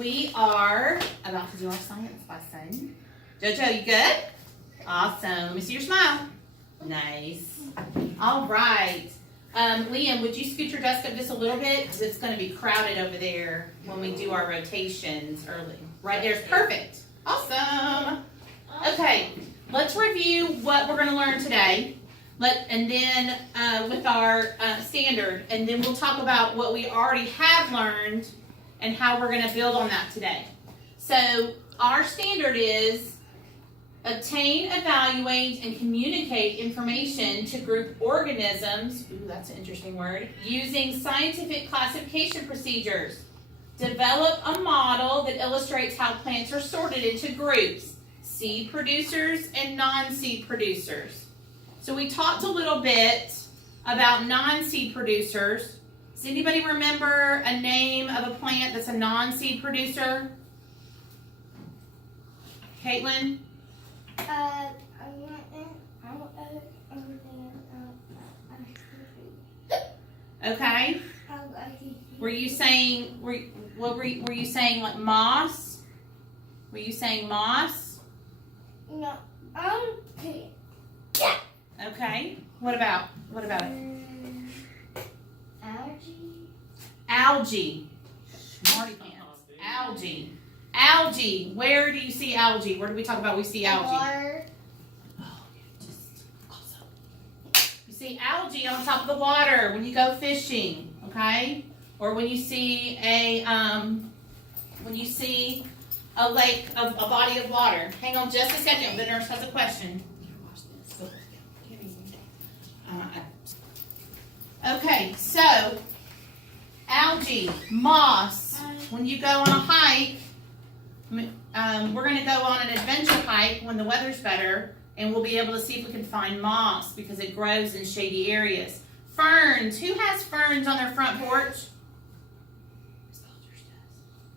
We are about to do our science lesson. JoJo, you good? Awesome. Let me see your smile. Nice. All right. Liam, would you scoot your desk up just a little bit? Because it's going to be crowded over there when we do our rotations early. Right there's perfect. Awesome. Okay, let's review what we're going to learn today. And then with our standard, and then we'll talk about what we already have learned and how we're going to build on that today. So our standard is obtain, evaluate, and communicate information to group organisms, ooh, that's an interesting word, using scientific classification procedures. Develop a model that illustrates how plants are sorted into groups, seed producers and non-seed producers. So we talked a little bit about non-seed producers. Does anybody remember a name of a plant that's a non-seed producer? Caitlin? Okay. Were you saying like moss? Were you saying moss? No. Okay. What about it? Algae. Smarty pants. Algae. Algae. Where do you see algae? Where do we talk about we see algae? Water. Oh, just awesome. You see algae on top of the water when you go fishing, okay? Or when you see a lake, a body of water. Hang on just a second. The nurse has a question. Okay, so algae, moss. When you go on a hike, we're going to go on an adventure hike when the weather's better, and we'll be able to see if we can find moss because it grows in shady areas. Ferns. Who has ferns on their front porch?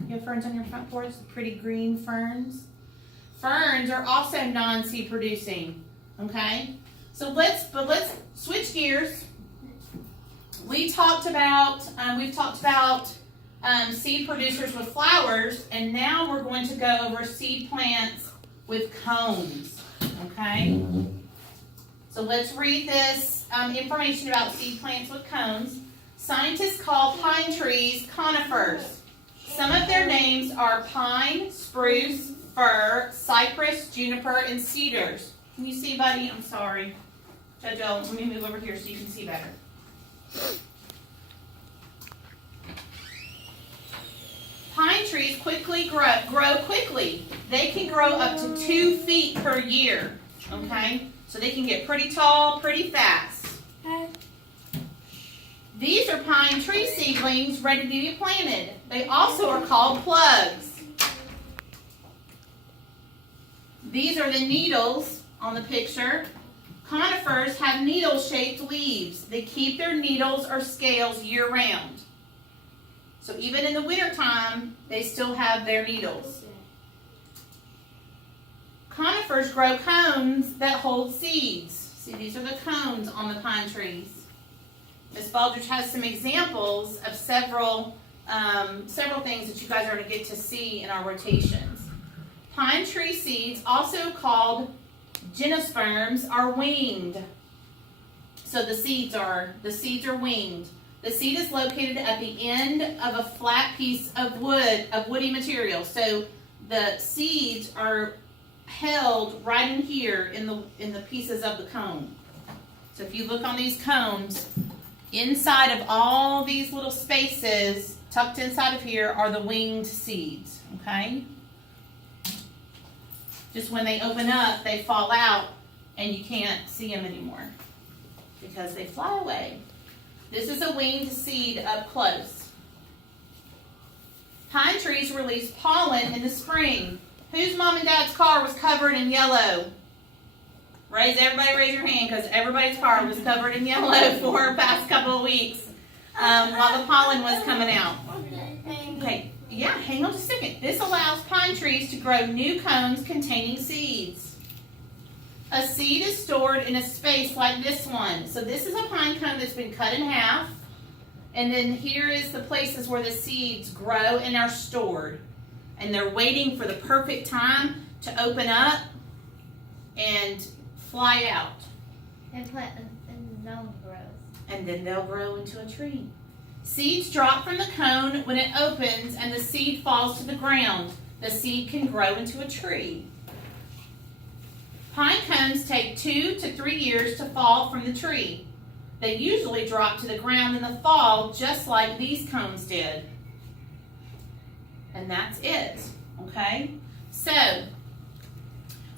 You have ferns on your front porch? The pretty green ferns. Ferns are also non-seed producing. Okay, so let's switch gears. We've talked about seed producers with flowers, and now we're going to go over seed plants with cones. Okay, so let's read this information about seed plants with cones. Scientists call pine trees conifers. Some of their names are pine, spruce, fir, cypress, juniper, and cedars. Can you see, buddy? I'm sorry. JoJo, let me move over here so you can see better. Pine trees quickly grow quickly. They can grow up to 2 feet per year. Okay? So they can get pretty tall pretty fast. These are pine tree seedlings ready to be planted. They also are called plugs. These are the needles on the picture. Conifers have needle-shaped leaves. They keep their needles or scales year-round. So even in the wintertime, they still have their needles. Conifers grow cones that hold seeds. See, these are the cones on the pine trees. Ms. Baldridge has some examples of several things that you guys are going to get to see in our rotations. Pine tree seeds, also called gymnosperms, are winged. So the seeds are winged. The seed is located at the end of a flat piece of woody material. So the seeds are held right in here in the pieces of the cone. So if you look on these cones, inside of all these little spaces, tucked inside of here, are the winged seeds, okay? Just when they open up, they fall out and you can't see them anymore because they fly away. This is a winged seed up close. Pine trees release pollen in the spring. Whose mom and dad's car was covered in yellow? Everybody raise your hand because everybody's car was covered in yellow for the past couple of weeks while the pollen was coming out. Okay, yeah, hang on just a second. This allows pine trees to grow new cones containing seeds. A seed is stored in a space like this one. So this is a pine cone that's been cut in half. And then here is the places where the seeds grow and are stored. and they're waiting for the perfect time to open up and fly out. And no one grows. And then they'll grow into a tree. Seeds drop from the cone when it opens and the seed falls to the ground. The seed can grow into a tree. Pine cones take 2 to 3 years to fall from the tree. They usually drop to the ground in the fall, just like these cones did. And that's it, okay? So,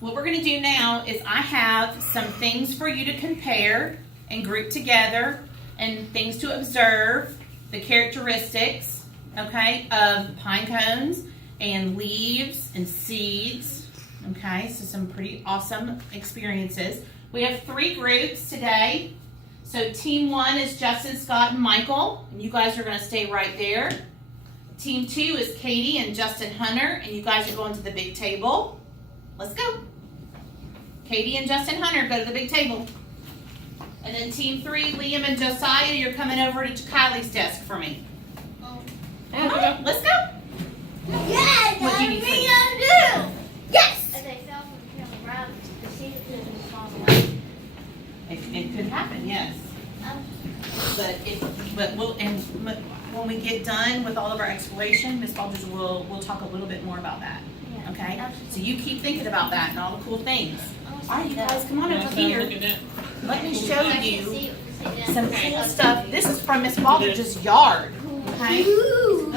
what we're going to do now is I have some things for you to compare and group together and things to observe, the characteristics, okay, of pine cones and leaves and seeds, okay? So some pretty awesome experiences. We have 3 groups today. So team 1 is Justin, Scott, and Michael, and you guys are going to stay right there. Team 2 is Katie and Justin Hunter, and you guys are going to the big table. Let's go. Katie and Justin Hunter, go to the big table. And then team 3, Liam and Josiah, you're coming over to Kylie's desk for me. Come on, let's go. Yes, What do you need to do. Yes. If they fell from the ground, the seed could fall away. It could happen, yes. But when we get done with all of our exploration, Miss Baldridge will talk a little bit more about that. Yeah. Okay? So you keep thinking about that and all the cool things. All right, you guys, come on over here. Let me show you some cool stuff. This is from Miss Baldridge's yard. Okay?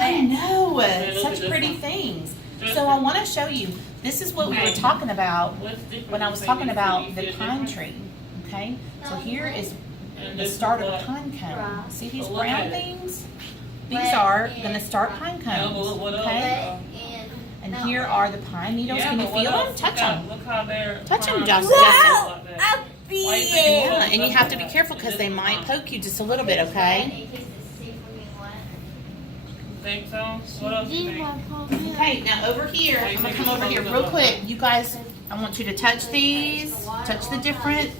I know, such pretty things. So I want to show you. This is what we were talking about when I was talking about the pine tree. Okay? So here is the start of a pine cone. See these brown things? These are going to start pine cones. Okay? And here are the pine needles. Can you feel them? Touch them. Touch them, Justin. Yeah, and you have to be careful because they might poke you just a little bit, okay? Think so? What else do you think? Okay, now over here, I'm going to come over here real quick. You guys, I want you to touch these, touch the different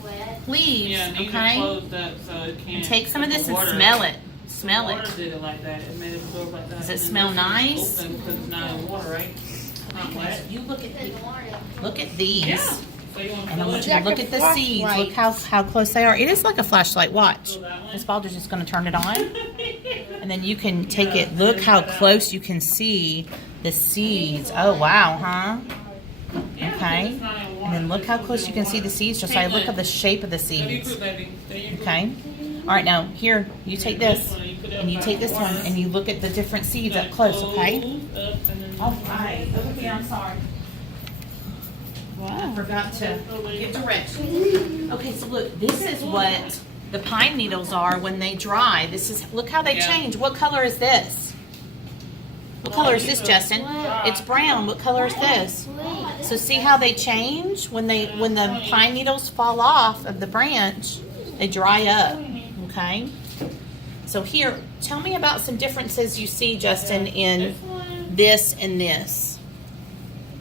leaves, Yeah, these are okay? closed up so it can't. And take some of the this and water- smell it. Smell the water it. did it like that. It made it absorb like that. Does it And then smell this is nice? open because it's not in water, right? Not wet. You look at these. Yeah. So you want And I to want fill you it? to look at the seeds. Look how close they are. It is like a flashlight. Watch. Fill that one? Miss Baldridge is going to turn it on. And then you can take it. Look how close you can see the seeds. Oh, wow, huh? Yeah, Okay. it's not in water. And then look how close you can see the seeds. Just like look at the shape of the There you seeds. go, baby. There you go. Okay. All right, now here, you take this. one, you put it And you up take this by one water. and you look at the different seeds up Gotta close, okay? close up and then- All right. Over here, I'm sorry. I forgot to give directions. Okay, so look, this is what the pine needles are when they dry. This is, look how they Yeah. change. What color is this? What color is this, Justin? It's brown. What color is this? So see how they change when the pine needles fall off of the branch, they dry up. Okay? So here, tell me about some differences you see, Justin, in This one, this and this.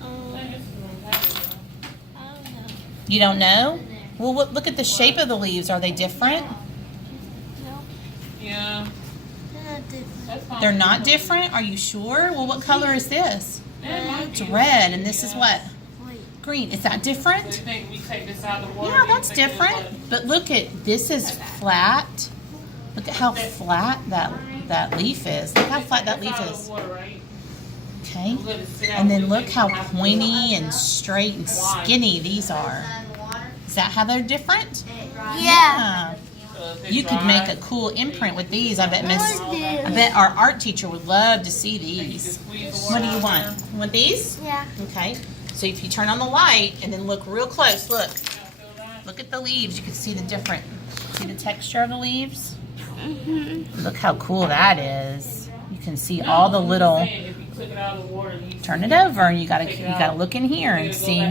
I think this is one package. You don't know? Well, look at the shape of the leaves. Are they different? Yeah. That's fine. They're not different? Are you sure? Well, what color is this? It might It's be. red, and this is what? Green. Is that So you different? think we take this out of the water? Yeah, you that's think it's different. But look at, this is flat. Look at how flat that leaf is. Look how flat that It's leaf out of is. the water, right? Okay? We'll let it sit out And then with look it. how We'll have to pointy and straight and skinny these are. Is that how they're different? Yeah. So if it You could make a dries, cool imprint with these. I bet I bet our art teacher would love to see you can these. squeeze the What water do you out want? there. You want these? Yeah. Okay. So if you turn on the light and then look real close, look. Yeah, feel that? Look at the leaves. You can see the different, see the texture of the leaves? Look how cool that is. You can see No, all the I'm just little, saying, if you took it out of the water, you turn it over and you gotta look in here and see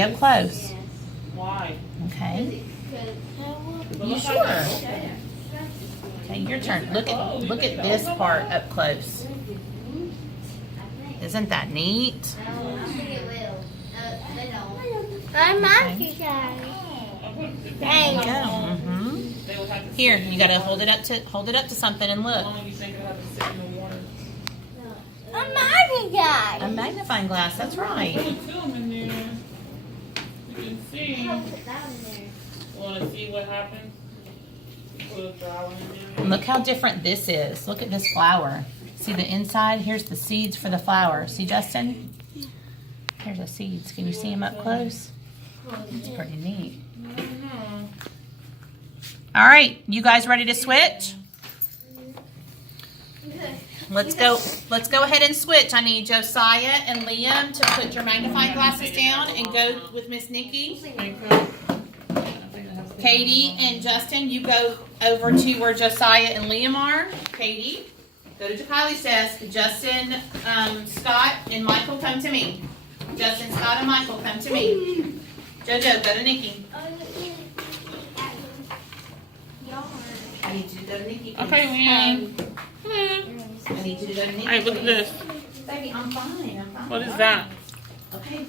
up close. Why? Okay. But You look sure? how it's- Okay, your turn. Look at this part up close. Isn't that neat? I'm Okay. There you go. Mhm. They would have to Here, sit in you the gotta water. hold it up to something and How look. long do you think it have to sit in the water? I'm guy. A magnifying glass, that's right. Put them in there. You can see. I'll put that in there. Want to see what happens? Put a dry one in there. Look how different this is. Look at this flower. See the inside? Here's the seeds for the flower. See, Justin? Here's the seeds. Can you see them up close? It's pretty neat. I don't know. All right, you guys ready to switch? Let's go ahead and switch. I need Josiah and Liam to put your magnifying glasses down and go with Miss Nikki. Katie and Justin, you go over to where Josiah and Liam are. Katie, go to Kylie's desk. Justin, Scott, and Michael, come to me. Justin, Scott, and Michael, come to me. JoJo, go to Nikki. I need you to go to Nikki. Okay, man. I need you to go to Nikki. Hey, look at this. Baby, I'm fine. What is that? Okay.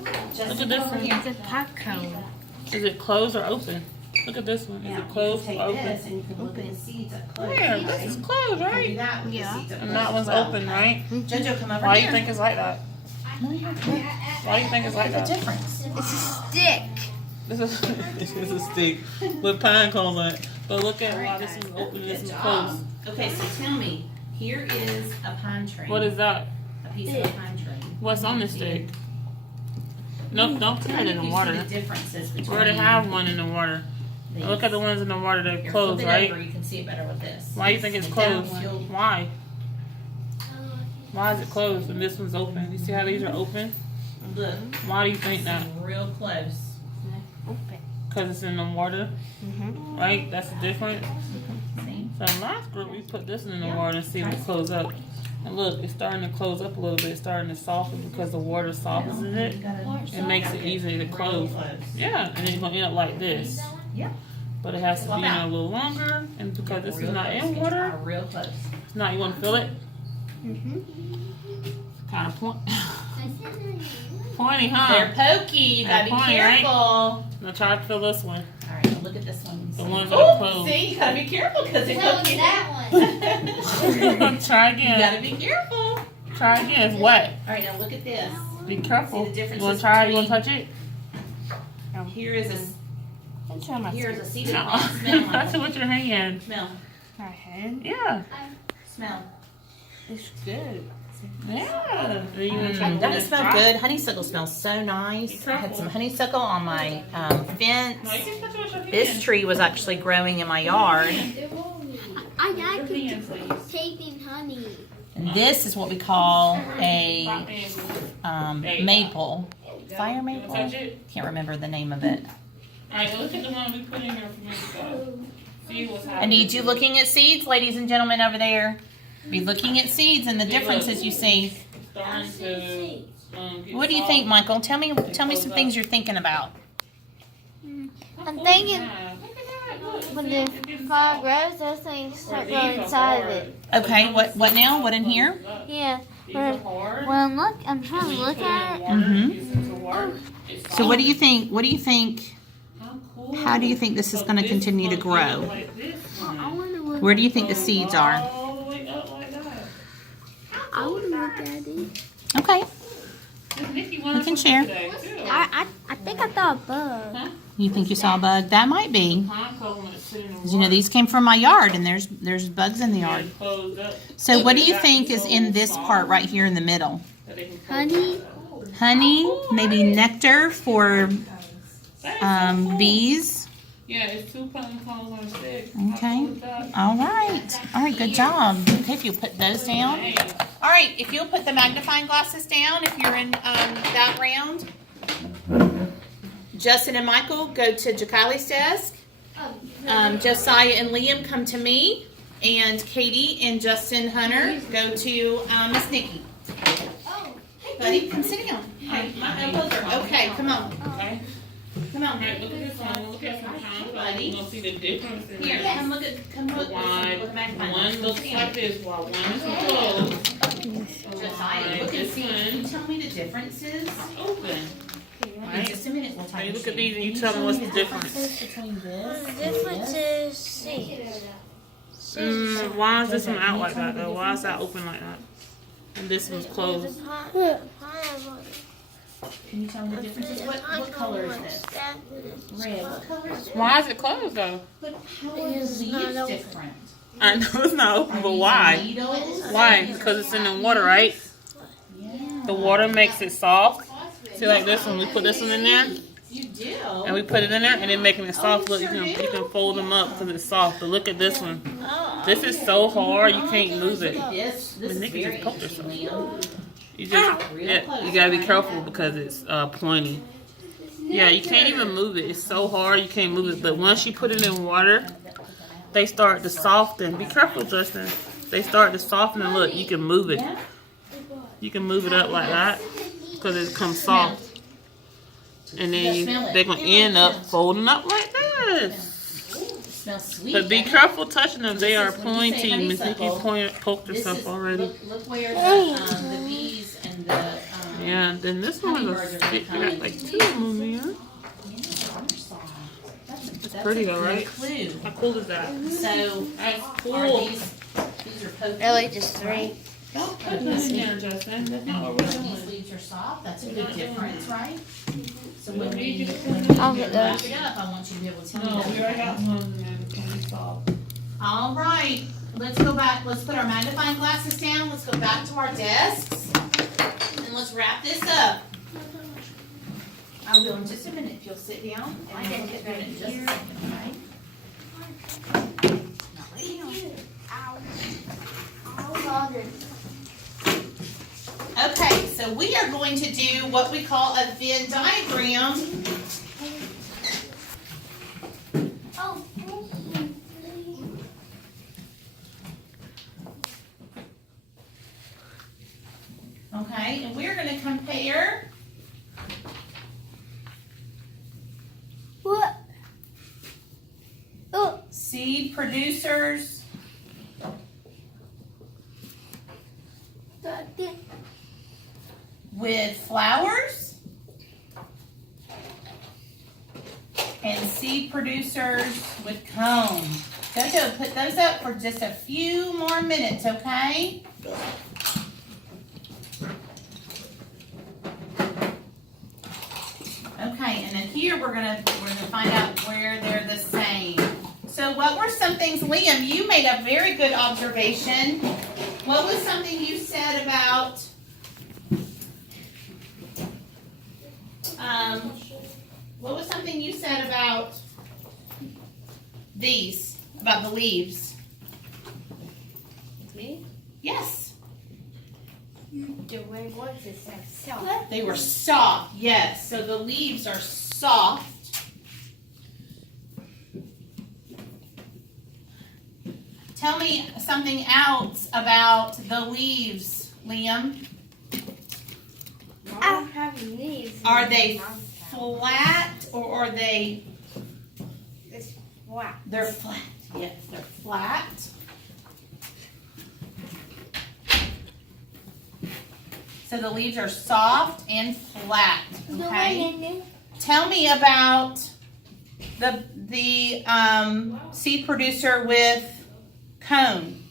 Look at this one. It's a popcorn. Is it closed or open? Look at this one. Is it closed Take or this open? and you can look at the seeds up close. Yeah, this is closed, Do right? that with Yeah. the seeds up And close that as one's well. open, right? JoJo, come over Why do here. you think it's like that? Why do you think it's like What's the that? difference? It's a stick. This is a stick with pine cones on it. But look at why this is open and Good this is job. closed. Okay, so tell me, here is a pine tree. What is that? a piece of a pine tree? What's on the stick? No, don't put it in the You water. see the differences between. We already have one in the water. these. Look at the ones in the water that are Here, closed, flip it right? over, you can see it better with this. Why do you think it's And that closed? one, you'll- Why? Why is it closed and this one's open? You see how these are open? Look, Why do you think that? real close. Because it's in the water, right? That's the difference. See? So last group we put this in the Yeah. water and see if it close up. And look, it's starting to close up a little bit. It's starting to soften because the water softens it. You gotta- It makes it easier to close. Real close. Yeah, and it's gonna end up like this. Yeah. But it has to be in a little longer, and because this is Real not close. in Get your water, eye real close. it's not. You want to feel it? Kind of pointy, huh? They're pokey. You gotta be They're pointy, right? careful. Now try to feel this one. All right, now look at this one. The ones that are closed. See, you gotta be careful because it What cooks. was that one? Try You again. gotta be careful. Try again. It's wet. All right, now look at this. Be careful. See the You want differences to try? You want to between- touch it? Here is a here is a seed. No. Smell, Touch it Michael. with your hand. Smell. My hand? Yeah. Smell. It's good. Yeah. You want to try Doesn't to it smell good? Honeysuckle smells so nice. I had some honeysuckle on my fence. No, you can touch it with your hand. This tree was actually growing in my yard. I Your like hand, please. taping honey. And this is what we call a Pop in. maple. Fire You maple? want to touch it? Can't remember the name of it. All right, look at the one we put in here a few minutes ago. See what's happening. I need you looking at seeds, ladies and gentlemen over there. Be looking at seeds and the differences you see. Starting to, get What do you soft. think, Michael? Tell me some things you're thinking about. I'm thinking Yeah, look at that, look. when See, the it's getting flower soft. grows, those things start These growing are inside of hard. it. Okay, what now? What in here? Yeah. These are When, hard. when I'm trying to look at it. Mm-hmm. So what do you think? What do you think? How do you think this is going to continue to grow? I want to look. Where do you think the seeds are? All the way up like that. I want to look at it. Okay. We can share. I think I saw a bug. You think you saw a bug? That might be. 'Cause, you know, these came from my yard, and there's bugs in the yard. So what do you think is in this part right here in the middle? Honey. Honey, maybe nectar for bees. Yeah, it's 2 pound cones on a stick. Okay. All right, good job. Okay, if you'll put those down. All right, if you'll put the magnifying glasses down, if you're in that round. Justin and Michael, go to Jakali's desk. Josiah and Liam, come to me. And Katie and Justin Hunter, go to Miss Nikki. Buddy, come sit down. Hey, my elbows are okay. Come on. Okay. Come on. Alright, look at this one. Look at some time. Buddy. You're gonna see the difference in Here, that. come look at Why with the magnifying one glass. looks like this while one is closed. Josiah, look and see. Can you tell me the differences? Open. In just a minute, we'll Hey, look at these and you tell me what's the difference. between this. The difference is seeds. Why is this one out like that though? Why is that open like that? And this one's closed. Can you tell me the differences? What color is this? Red. What color is this? Why is it closed though? But how are the leaves different? I know it's not open, but why? Needles? Why? Because it's in the water, right? Yeah. The water makes it soft. See, like this one, we put this one in there, You do. and we put it in there, and it's making it soft. Look, you can fold them up because it's soft. But look at this one. This is so hard, you can't move it. This is Nikki very just poked interesting, herself. Liam. You just, you gotta be careful because it's pointy. Yeah, you can't even move it. It's so hard, you can't move it. But once you put it in water, they start to soften. Be careful, Justin. They start to soften, and look, you can move it. You can move it up like that because it becomes soft. And then they're going to end up folding up like this. Smells sweet. But be careful touching them. They are pointy. Miss Nikki poked herself already. Look where the bees and the Yeah, and then this one is a stick. We got like 2 of them in here. That's pretty though, right? Clue. How cool is that? So That's are cool. these are poking. Really, just 3. Don't put them in there, Justin. That's not what we're These doing. leaves are soft. That's a good difference, right? So when We need you to put when them you I'll get wrap those. it up, I want you to be able to tell No, me we already got one and it's gonna be soft. All right, let's go back. Let's put our magnifying glasses down. Let's go back to our desks. And let's wrap this up. I will in just a minute if you'll sit down. And then we'll get rid of it in just a second, all right? Okay, so we are going to do what we call a Venn diagram. Okay, and we're going to compare What? Oh, seed producers with flowers and seed producers with cone. Jojo, put those up for just a few more minutes, okay? Okay, and then here we're gonna find out where they're the same. So what were some things, Liam, you made a very good observation. What was something you said about what was something you said about these, about the leaves? me? Yes. The way was it soft? They were soft, yes. So the leaves are soft. Tell me something else about the leaves, Liam. I don't have leaves. Are they flat or are they? It's flat. They're flat. Yes, they're flat. So the leaves are soft and flat. Okay. Tell me about the seed producer with cone.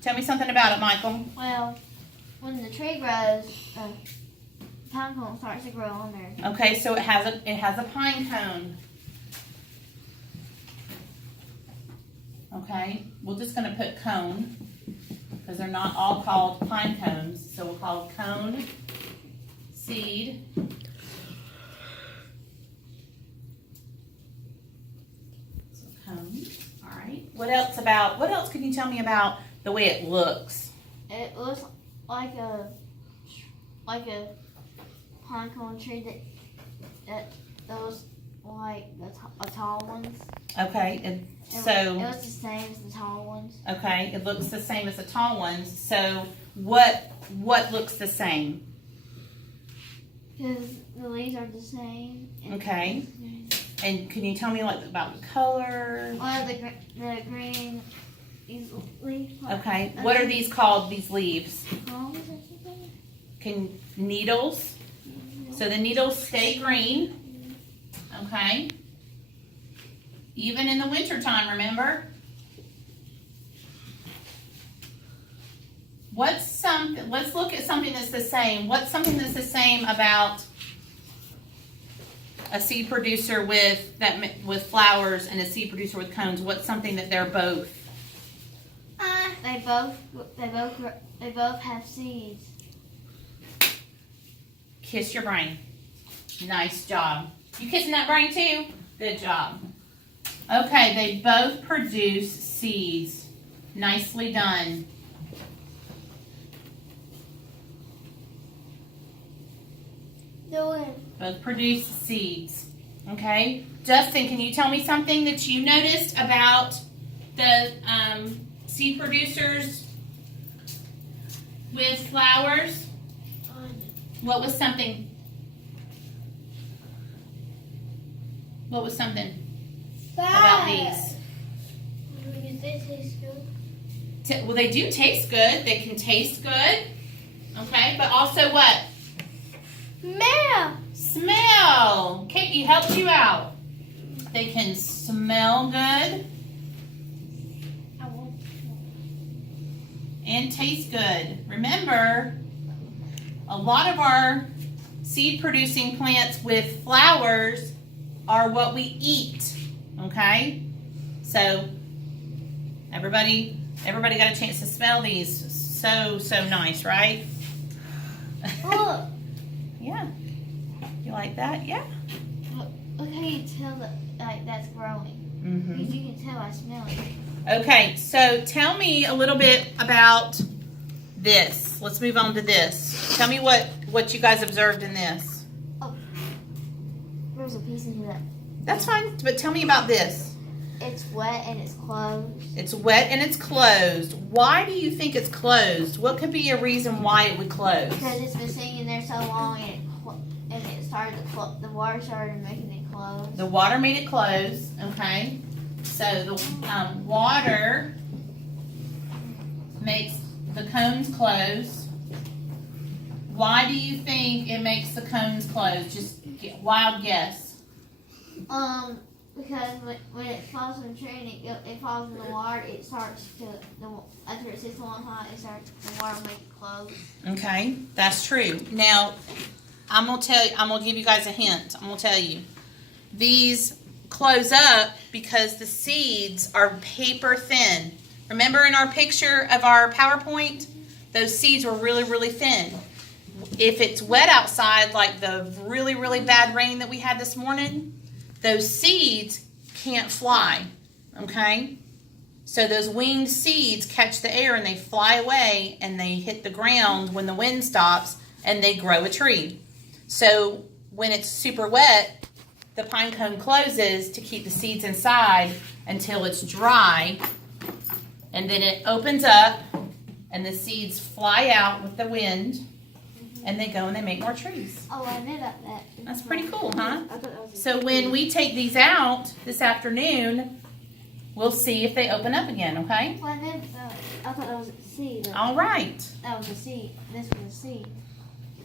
Tell me something about it, Michael. Well, when the tree grows, pine cone starts to grow on there. Okay, so it has a pine cone. Okay, we're just gonna put cone because they're not all called pine cones. So we'll call cone seed. So cone. All right. What else can you tell me about the way it looks? It looks like a pine cone tree that those like the tall ones. Okay, and It so was the same as the tall ones. okay, it looks the same as the tall ones. So what looks the same? Because the leaves are the same. Okay. And can you tell me like about the color? Well, the green is leaf. Okay. What are these called? These leaves? Palms. Needles. So the needles stay green. Okay. Even in the winter time, remember? let's look at something that's the same. What's something that's the same about a seed producer with flowers and a seed producer with cones? What's something that they're both? They both have seeds. Kiss your brain. Nice job. You kissing that brain too? Good job. Okay, they both produce seeds. Nicely done. Both produce seeds. Okay. Justin, can you tell me something that you noticed about the seed producers with flowers? What was something? What was something about these? Well, they do taste good. They can taste good. Okay, but also what? Smell. Katie helped you out. They can smell good and taste good. Remember, a lot of our seed producing plants with flowers are what we eat. Okay? So everybody got a chance to smell these. So nice, right? Look. Yeah. You like that? Yeah. Look how you tell that that's growing. Because you can tell by smelling. Okay, so tell me a little bit about this. Let's move on to this. Tell me what you guys observed in this. Oh, there's a piece into that. That's fine, but tell me about this. It's wet and it's closed. It's wet and it's closed. Why do you think it's closed? What could be a reason why it would close? Because it's been sitting in there so long and it started to the water started making it close. The water made it close, okay? So the water makes the cones close. Why do you think it makes the cones close? Just wild guess. Because when it falls in the tree and it falls in the water, it starts to, after it sits a long time, the water will make it close. Okay, that's true. Now, I'm gonna give you guys a hint. I'm gonna tell you. These close up because the seeds are paper thin. Remember in our picture of our PowerPoint? Those seeds were really, really thin. If it's wet outside, like the really, really bad rain that we had this morning, those seeds can't fly, okay? So those winged seeds catch the air and they fly away and they hit the ground when the wind stops and they grow a tree. So when it's super wet, the pine cone closes to keep the seeds inside until it's dry, and then it opens up and the seeds fly out with the wind and they go and they make more trees. Oh, I knew about that. That's pretty cool, huh? I thought that was So when we take these out this afternoon, we'll see if they open up again, okay? Well, I thought that was a seed. All right. That was a seed. This was a seed.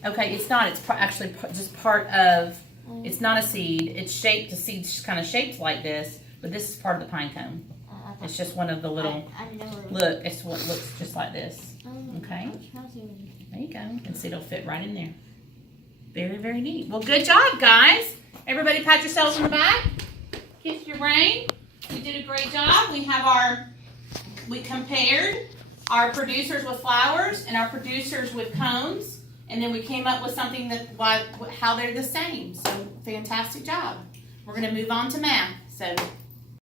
Okay, it's not. It's actually just part of, it's not a seed. It's shaped, the seed's kind of shaped like this, but this is part of the pine cone. It's just one of the little, look, it's what looks just like this. Okay? There you go. And see, it'll fit right in there. Very, very neat. Well, good job, guys. Everybody pat yourselves on the back. Kiss your brain. You did a great job. We compared our producers with flowers and our producers with cones. And then we came up with something how they're the same. So, fantastic job. We're going to move on to math. So,